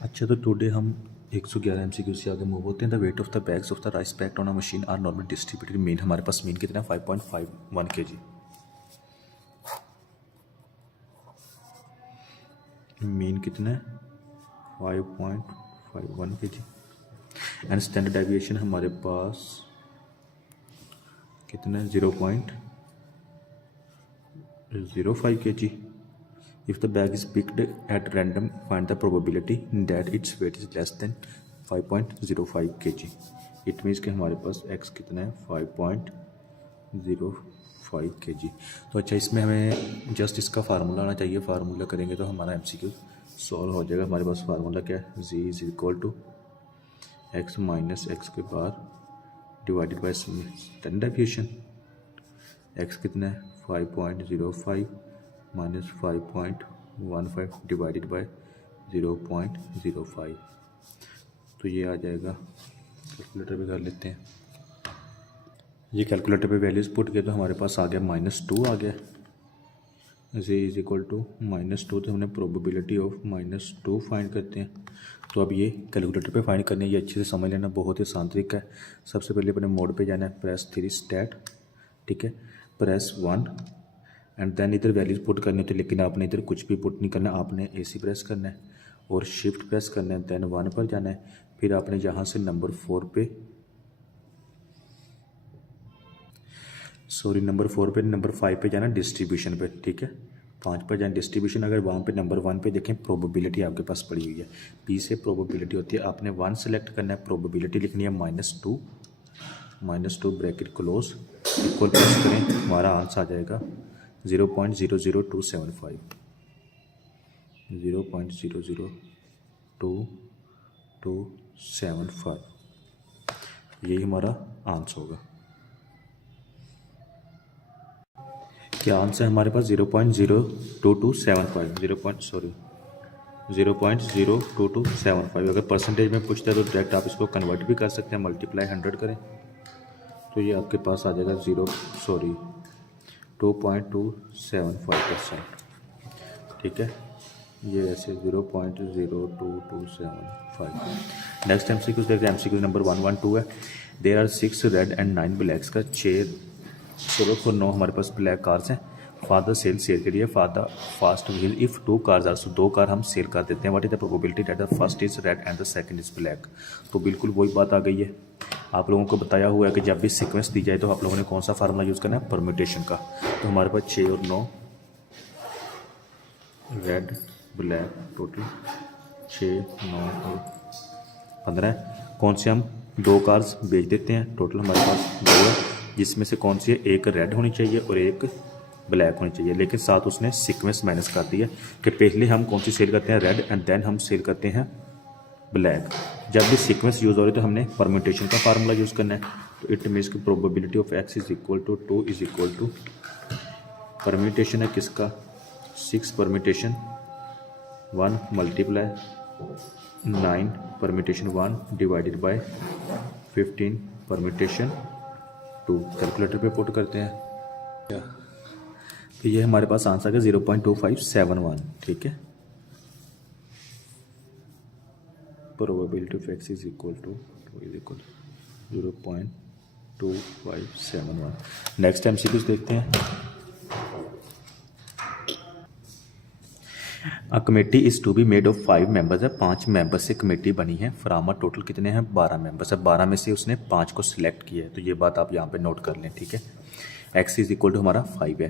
अच्छा, तो टुडे हम 111 MCQ से आगे मूव होते हैं। The weight of the bags of the rice packed on a machine are normally distributed. Mean हमारे पास मीन कितना है 5.51 kg। मीन कितना है 5.51 kg। एंड स्टैंडर्ड डेविएशन हमारे पास कितना है 0.05 kg। If the bag is picked at random, find the probability that its weight is less than 5.05 kg. It means कि हमारे पास x कितना है 5.05 kg। तो अच्छा, इसमें हमें जस्ट इसका फार्मूला आना चाहिए। फार्मूला करेंगे तो हमारा MCQ सॉल्व हो जाएगा। हमारे पास फार्मूला क्या है, z is equal to x minus x के bar divided by standard deviation. x कितना है 5.05 माइनस 5.15 डिवाइडेड बाय 0.05। तो ये आ जाएगा, कैलकुलेटर पे कर लेते हैं। ये कैलकुलेटर पे वैल्यूज़ पुट किया तो हमारे पास आ गया -2 आ गया। z इज इक्वल टू -2, तो हमने प्रोबेबिलिटी ऑफ -2 फाइंड करते हैं। तो अब ये कैलकुलेटर पे फाइंड करने, ये अच्छे से समझ लेना, बहुत ही आसान तरीका है। सबसे पहले अपने मोड पे जाना है, प्रेस 3 स्टार्ट, ठीक है, प्रेस 1 एंड देन इधर वैल्यूज पुट करनी होती है, लेकिन आपने इधर कुछ भी पुट नहीं करना। आपने AC प्रेस करना है और शिफ्ट प्रेस करना है, देन 1 पर जाना है। फिर आपने यहाँ से नंबर 4 पे नंबर 5 पे जाना डिस्ट्रीब्यूशन पे, ठीक है, 5 पर जाना डिस्ट्रीब्यूशन। अगर वहाँ पे नंबर 1 पे देखें, प्रोबेबिलिटी आपके पास पड़ी हुई है, P से प्रोबेबिलिटी होती है। आपने 1 सेलेक्ट करना है, प्रोबेबिलिटी लिखनी है -2 ब्रैकेट क्लोज, इक्वल प्रेस करें, हमारा आंसर आ जाएगा 0.00275। 0.00275 यही हमारा आंसर होगा। क्या आंसर है हमारे पास 0.02275, 0.02275। अगर परसेंटेज में पूछता है तो डायरेक्ट आप इसको कन्वर्ट भी कर सकते हैं, मल्टीप्लाई 100 करें तो ये आपके पास आ जाएगा 2.275%, ठीक है। ये ऐसे 0.02275। नेक्स्ट MCQ देखते हैं। MCQ नंबर 112 है। There are 6 red and 9 blacks का 9 हमारे पास ब्लैक कार्स हैं। फादर सेल के लिए father fast wheel if 2 cars are, so 2 car हम सेल कर देते हैं। What is the probability that the first is red and the second is black. तो बिल्कुल वही बात आ गई है। आप लोगों को बताया हुआ है कि जब भी सीक्वेंस दी जाए तो आप लोगों ने कौन सा फार्मूला यूज़ करना है, परम्यूटेशन का। तो हमारे पास 6 और 9 रेड ब्लैक, टोटल 6, 9 और 15। कौन से हम 2 कार्स बेच देते हैं, टोटल हमारे पास 2 है, जिसमें से कौन सी है, एक रेड होनी चाहिए और एक ब्लैक होनी चाहिए। लेकिन साथ उसने सीक्वेंस माइनस कर दिया कि पहले हम कौन सी सेल करते हैं, रेड, एंड देन हम सेल करते हैं ब्लैक। जब भी सीक्वेंस यूज़ हो रही है तो हमने परम्यूटेशन का फार्मूला यूज़ करना है। तो इट मीन्स की probability of x is equal to 2 is equal to, permutation है किसका, 6 permutation 1 multiply 9 permutation 1 divided by 15 permutation 2। Calculator पे पुट करते हैं, तो ये हमारे पास आंसर है 0.2571, ठीक है। Probability of x is equal to 0.2571। Next MCQ देखते हैं। A committee is to be made of 5 members है, 5 मेंबर्स से कमेटी बनी है। फ्राम टोटल कितने हैं, 12 मेंबर्स है। 12 में से उसने 5 को सिलेक्ट किया है, तो ये बात आप यहाँ पे नोट कर लें, ठीक है। x इज इक्वल टू हमारा 5 है,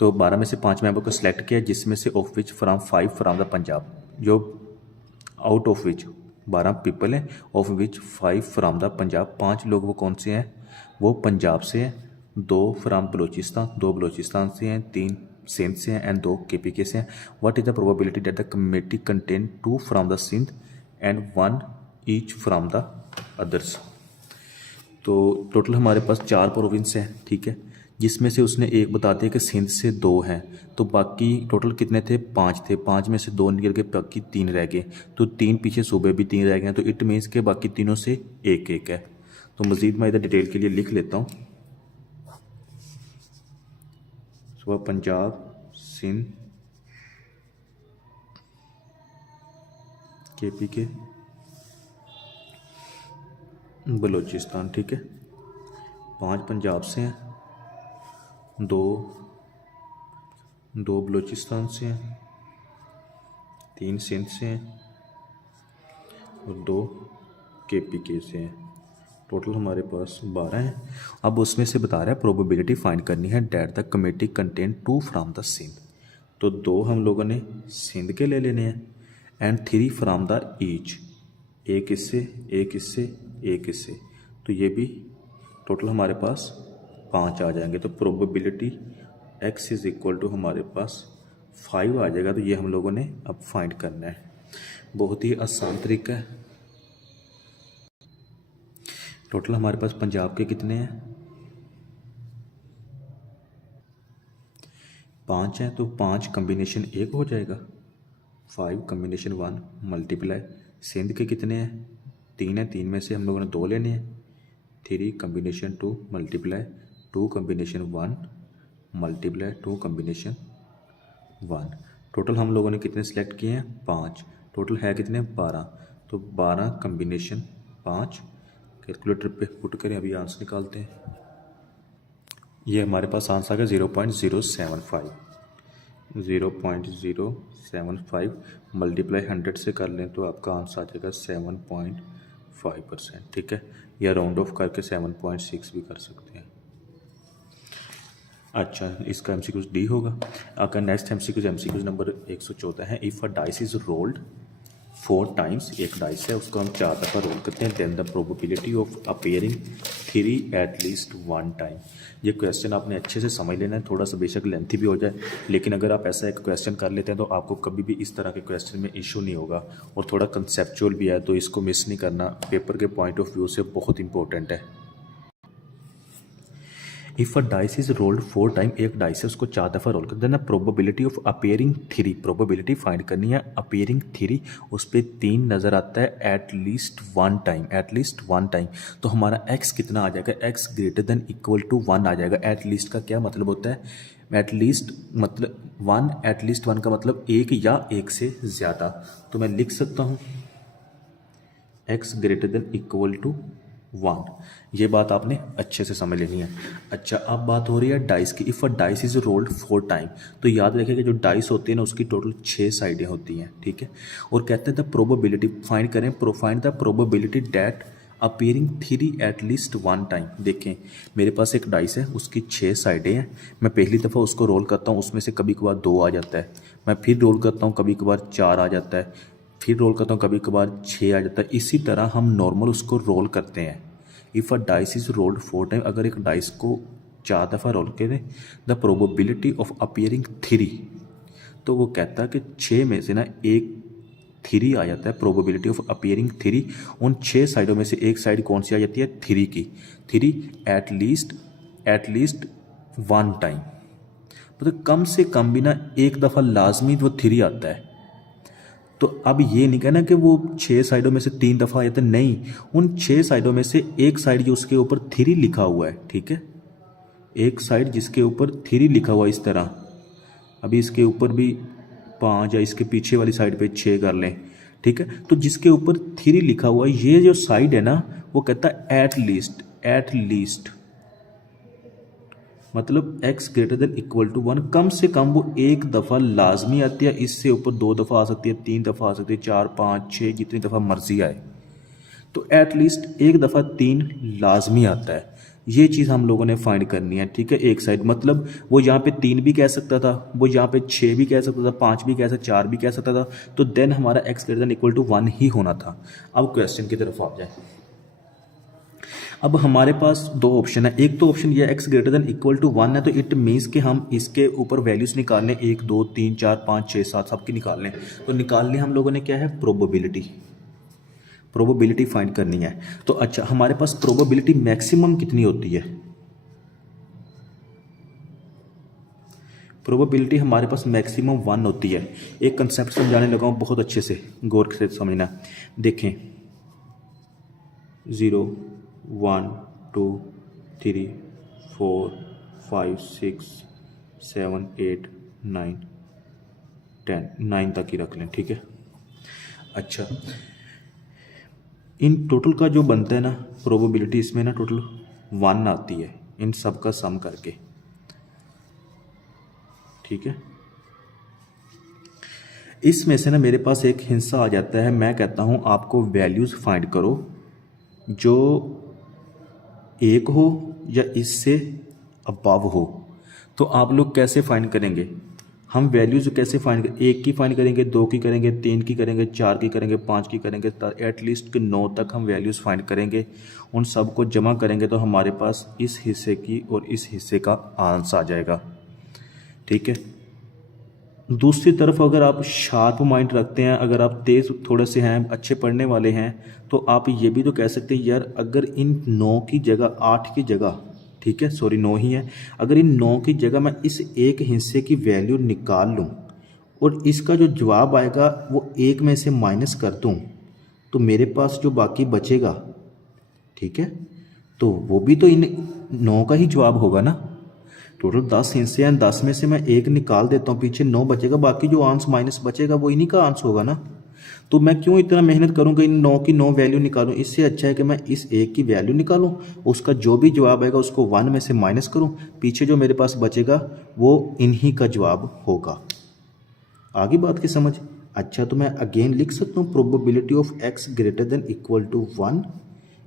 तो 12 में से 5 मेंबर को सिलेक्ट किया, जिसमें से of which from 5 from the Punjab, जो आउट ऑफ विच 12 पीपल हैं, of which 5 from the Punjab, 5 लोग वो कौन से हैं, वो पंजाब से हैं। 2 फ्राम बलोचिस्तान, 2 बलोचिस्तान से हैं, 3 सिंध से हैं एंड 2 KPK से हैं। What is the probability that the committee contain 2 from the Sindh and 1 each from the others. तो टोटल हमारे पास 4 प्रोविंस हैं, ठीक है, जिसमें से उसने एक बता दिया कि सिंध से 2 हैं, तो बाकी टोटल कितने थे, 5 थे। 5 में से 2 निकल के बाकी 3 रह गए, तो 3 पीछे सूबे भी 3 रह गए हैं, तो इट मीन्स के बाकी तीनों से एक एक है। तो मज़ीद मैं इधर डिटेल के लिए लिख लेता हूँ। सुबह पंजाब, सिंध, केपी के बलूचिस्तान, ठीक है। 5 पंजाब से हैं, दो बलूचिस्तान से हैं, 3 सिंध से हैं और 2 केपी के से हैं। टोटल हमारे पास 12 हैं। अब उसमें से बता रहा है प्रोबेबिलिटी फाइंड करनी है that the committee contain 2 from the Sindh. तो 2 हम लोगों ने सिंध के ले लेने हैं एंड 3 फ्राम द ईच, एक इससे, एक इससे, एक इससे। तो ये भी टोटल हमारे पास 5 आ जाएंगे। तो probability x is equal to हमारे पास 5 आ जाएगा। तो ये हम लोगों ने अब फाइंड करना है। बहुत ही आसान तरीका है। टोटल हमारे पास पंजाब के कितने हैं? 5 हैं, तो 5 कम्बिनेशन 1 हो जाएगा, 5 कम्बिनेशन 1 मल्टीप्लाई। सिंध के कितने हैं? 3 हैं, 3 में से हम लोगों ने 2 लेने हैं, 3 combination 2 multiply 2 combination 1 multiply 2 combination 1। Total हम लोगों ने कितने सेलेक्ट किए हैं? 5। टोटल है कितने? 12। तो 12 कम्बिनेशन 5। कैलकुलेटर पे पुट करें, अभी आंसर निकालते हैं। ये हमारे पास आंसर आ गया 0.075। 0.075 मल्टीप्लाई 100 से कर लें तो आपका आंसर आ जाएगा 7.5%, ठीक है। या राउंड ऑफ करके 7.6 भी कर सकते हैं। अच्छा, इसका एमसीक्यूज डी होगा। अगर नेक्स्ट एमसीक्यूज नंबर 114 है। If a dice is rolled 4 times, एक डाइस है उसको हम 4 दफ़ा रोल करते हैं, then the probability of appearing 3 at least 1 time. ये क्वेश्चन आपने अच्छे से समझ लेना है, थोड़ा सा बेशक लेंथी भी हो जाए, लेकिन अगर आप ऐसा एक क्वेश्चन कर लेते हैं तो आपको कभी भी इस तरह के क्वेश्चन में इशू नहीं होगा। और थोड़ा कंसेप्चुअल भी है, तो इसको मिस नहीं करना, पेपर के पॉइंट ऑफ व्यू से बहुत इंपॉर्टेंट है। If a dice is rolled 4 time, एक डाइस है उसको 4 दफ़ा रोल कर देना। Probability of appearing 3, probability find करनी है अपीयरिंग 3, उस पर 3 नज़र आता है at least 1 time, at least 1 time. तो हमारा x कितना आ जाएगा? x greater than equal to 1 आ जाएगा। एट लीस्ट का क्या मतलब होता है? एट लीस्ट मतलब 1, एट लीस्ट 1 का मतलब 1 या 1 से ज़्यादा। तो मैं लिख सकता हूँ x greater than equal to 1। ये बात आपने अच्छे से समझ लेनी है। अच्छा, अब बात हो रही है डाइस की। If a dice is rolled 4 time, तो याद रखिए कि जो डाइस होती है ना उसकी टोटल 6 साइडें होती हैं, ठीक है। और कहते हैं द प्रोबेबिलिटी फाइंड करें, find the probability that appearing 3 at least 1 time. देखें, मेरे पास एक डाइस है, उसकी 6 साइडें हैं। मैं पहली दफ़ा उसको रोल करता हूँ, उसमें से कभी कभार 2 आ जाता है। मैं फिर रोल करता हूँ, कभी कभार 4 आ जाता है। फिर रोल करता हूँ, कभी कभार 6 आ जाता है। इसी तरह हम नॉर्मल उसको रोल करते हैं। If a dice is rolled 4 time, अगर एक डाइस को 4 दफ़ा रोल करें, द प्रोबेबिलिटी ऑफ अपीयरिंग 3, तो वो कहता है कि 6 में से ना एक 3 आ जाता है। प्रोबेबिलिटी ऑफ अपीयरिंग 3, उन 6 साइडों में से एक साइड कौन सी आ जाती है? 3 की। 3 एट लीस्ट 1 टाइम, मतलब कम से कम भी ना एक दफ़ा लाजमी वो 3 आता है। तो अब ये नहीं कहना कि वो 6 साइडों में से 3 दफ़ा आया था, नहीं, उन 6 साइडों में से एक साइड जो उसके ऊपर 3 लिखा हुआ है, ठीक है, एक साइड जिसके ऊपर 3 लिखा हुआ है इस तरह। अभी इसके ऊपर भी 5 या इसके पीछे वाली साइड पे 6 कर लें, ठीक है। तो जिसके ऊपर 3 लिखा हुआ है, ये जो साइड है ना, वो कहता है एट लीस्ट मतलब x greater than equal to 1, कम से कम वो एक दफ़ा लाजमी आती है। इससे ऊपर 2 दफ़ा आ सकती है, 3 दफ़ा आ सकती है, 4, 5, 6, जितनी दफ़ा मर्जी आए। तो एट लीस्ट एक दफ़ा 3 लाजमी आता है। ये चीज़ हम लोगों ने फाइंड करनी है, ठीक है। एक साइड मतलब वो यहाँ पे 3 भी कह सकता था, वो यहाँ पे 6 भी कह सकता था, 5 भी कह सकता, 4 भी कह सकता था। तो देन हमारा x greater than equal to 1 ही होना था। अब क्वेश्चन की तरफ आ जाए। अब हमारे पास 2 ऑप्शन है। एक तो ऑप्शन ये x greater than equal to 1 है, तो इट मीन्स कि हम इसके ऊपर वैल्यूज़ निकालने 1, 2, 3, 4, 5, 6, 7 सबकी निकालने। तो निकालने हम लोगों ने क्या है? प्रोबेबिलिटी फाइंड करनी है। तो अच्छा, हमारे पास प्रोबेबिलिटी मैक्सिमम कितनी होती है? प्रोबेबिलिटी हमारे पास मैक्सिमम 1 होती है। एक कंसेप्ट समझाने लगा हूँ, बहुत अच्छे से गौर से समझना। देखें, 0, 1, 2, 3, 4, 5, 6, 7, 8, 9, 10, 9 तक ही रख लें, ठीक है। अच्छा, इन टोटल का जो बनता है ना प्रोबेबिलिटी, इसमें ना टोटल 1 आती है इन सब का सम करके, ठीक है। इसमें से ना मेरे पास एक हिस्सा आ जाता है, मैं कहता हूँ आपको वैल्यूज़ फाइंड करो जो एक हो या इससे अबव हो। तो आप लोग कैसे फाइंड करेंगे? हम वैल्यूज़ कैसे फाइंड करें? एक की फाइंड करेंगे, दो की करेंगे, तीन की करेंगे, चार की करेंगे, पाँच की करेंगे, एटलीस्ट 9 तक हम वैल्यूज़ फाइंड करेंगे। उन सब को जमा करेंगे तो हमारे पास इस हिस्से की और इस हिस्से का आंसर आ जाएगा, ठीक है। दूसरी तरफ अगर आप शार्प माइंड रखते हैं, अगर आप तेज़ थोड़े से हैं, अच्छे पढ़ने वाले हैं, तो आप ये भी तो कह सकते हैं यार अगर इन 9 की जगह 8 की जगह, ठीक है सॉरी 9 ही है, अगर इन 9 की जगह मैं इस एक हिस्से की वैल्यू निकाल लूँ और इसका जो जवाब आएगा वो एक में से माइनस कर दूँ तो मेरे पास जो बाकी बचेगा, ठीक है, तो वो भी तो इन 9 का ही जवाब होगा ना। टोटल 10 हिस्से हैं, 10 में से मैं एक निकाल देता हूँ, पीछे 9 बचेगा, बाकी जो आंसर माइनस बचेगा वो इन्हीं का आंसर होगा ना। तो मैं क्यों इतना मेहनत करूँगा इन 9 की 9 वैल्यू निकालूँ? इससे अच्छा है कि मैं इस एक की वैल्यू निकालूँ, उसका जो भी जवाब आएगा उसको 1 में से माइनस करूँ, पीछे जो मेरे पास बचेगा वो इन्हीं का जवाब होगा। आगे बात की समझ? अच्छा, तो मैं अगेन लिख सकता हूँ probability of x greater than equal to 1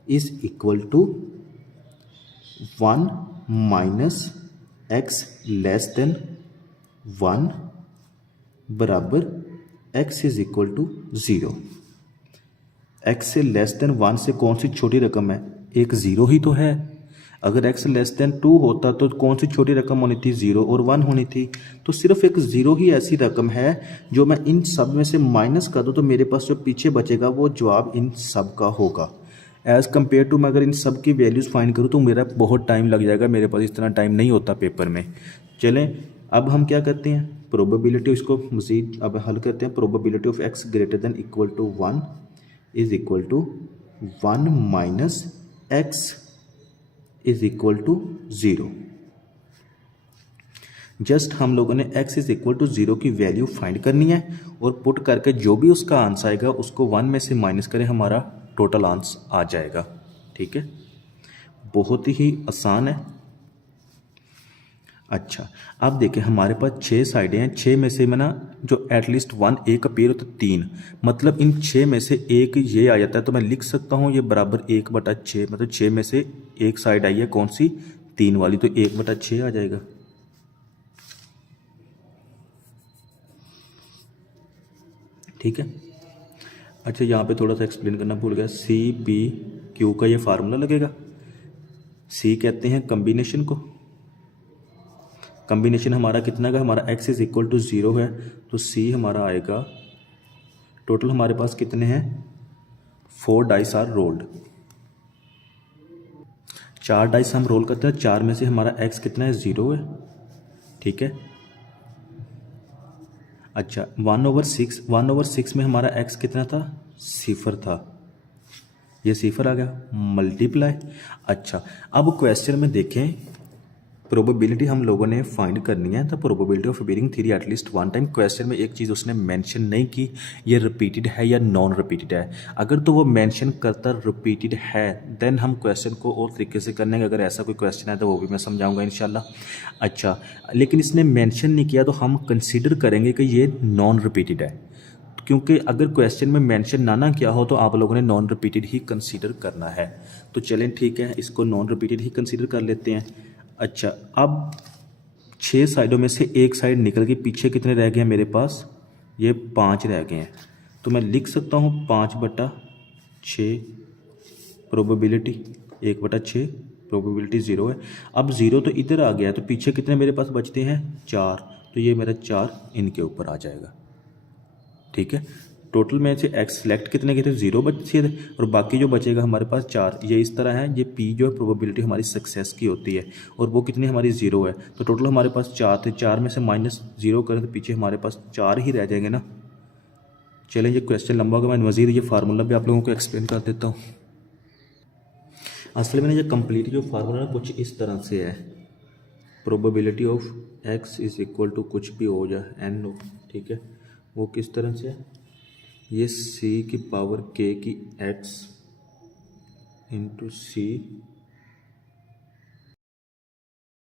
is equal to 1 minus x less than 1 बराबर x is equal to 0। x से लेस देन 1 से कौन सी छोटी रकम है? एक 0 ही तो है। अगर x लेस देन 2 होता तो कौन सी छोटी रकम होनी थी? 0 और 1 होनी थी। तो सिर्फ एक 0 ही ऐसी रकम है जो मैं इन सब में से माइनस कर दूँ तो मेरे पास जो पीछे बचेगा वो जवाब इन सब का होगा। एज़ कम्पेयर टू मैं अगर इन सब की वैल्यूज़ फाइंड करूँ तो मेरा बहुत टाइम लग जाएगा, मेरे पास इतना टाइम नहीं होता पेपर में। चलें अब हम क्या करते हैं, प्रोबेबिलिटी इसको मज़ीद अब हल करते हैं। Probability of x greater than equal to 1 is equal to 1 minus x is equal to 0। Just हम लोगों ने x इज इक्वल टू 0 की वैल्यू फाइंड करनी है और पुट करके जो भी उसका आंसर आएगा उसको 1 में से माइनस करें, हमारा टोटल आंसर आ जाएगा, ठीक है। बहुत ही आसान है। अच्छा, अब देखें हमारे पास 6 साइडें हैं, 6 में से में ना जो एटलीस्ट 1 एक अपीयर होता है 3, मतलब इन 6 में से एक ये आ जाता है, तो मैं लिख सकता हूँ ये बराबर 1/6, मतलब 6 में से एक साइड आई है कौन सी? 3 वाली, तो 1/6 आ जाएगा, ठीक है। अच्छा, यहाँ पे थोड़ा सा एक्सप्लेन करना भूल गया, CP/Q का ये फार्मूला लगेगा। C कहते हैं कम्बिनेशन को, कम्बिनेशन हमारा कितना का? हमारा x इज इक्वल टू 0 है, तो C हमारा आएगा, टोटल हमारे पास कितने हैं? 4 डाइस आर रोल्ड, 4 डाइस हम रोल करते हैं, 4 में से हमारा x कितना है? 0 है, ठीक है। अच्छा, 1/6 में हमारा x कितना था? 0 था, ये 0 आ गया, मल्टीप्लाई। अच्छा, अब क्वेश्चन में देखें प्रोबेबिलिटी हम लोगों ने फाइंड करनी है, तो probability of appearing three at least 1 time. Question में एक चीज़ उसने मेंशन नहीं की, ये रिपीटेड है या नॉन रिपीटेड है। अगर तो वो मेंशन करता रिपीटेड है देन हम क्वेश्चन को और तरीके से करने का, अगर ऐसा कोई क्वेश्चन है तो वो भी मैं समझाऊंगा इंशाल्लाह। अच्छा, लेकिन इसने मेंशन नहीं किया तो हम कंसिडर करेंगे कि ये नॉन रिपीटेड है, क्योंकि अगर क्वेश्चन में मेंशन ना किया हो तो आप लोगों ने नॉन रिपीटेड ही कंसीडर करना है। तो चलें ठीक है, इसको नॉन रिपीटेड ही कंसीडर कर लेते हैं। अच्छा, अब 6 साइडों में से एक साइड निकल गई, पीछे कितने रह गए हैं मेरे पास? ये 5 रह गए हैं, तो मैं लिख सकता हूँ 5/6 प्रोबेबिलिटी, 1/6 प्रोबेबिलिटी 0 है। अब 0 तो इधर आ गया, तो पीछे कितने मेरे पास बचते हैं? 4, तो ये मेरा 4 इनके ऊपर आ जाएगा, ठीक है। टोटल में से x सेलेक्ट कितने के थे? 0 बचे थे, और बाकी जो बचेगा हमारे पास 4, ये इस तरह है। ये p जो है प्रोबेबिलिटी हमारी सक्सेस की होती है, और वो कितनी हमारी 0 है, तो टोटल हमारे पास 4 थे, 4 में से -0 करें तो पीछे हमारे पास 4 ही रह जाएंगे ना। चलें, ये क्वेश्चन लंबा होगा, मैं मज़ीद ये फार्मूला भी आप लोगों को एक्सप्लेन कर देता हूँ। असल में ये कंप्लीट जो फार्मूला कुछ इस तरह से है, probability of x is equal to कुछ भी हो जाए n हो, ठीक है, वो किस तरह से है? ये c की पावर k की x इंटू सी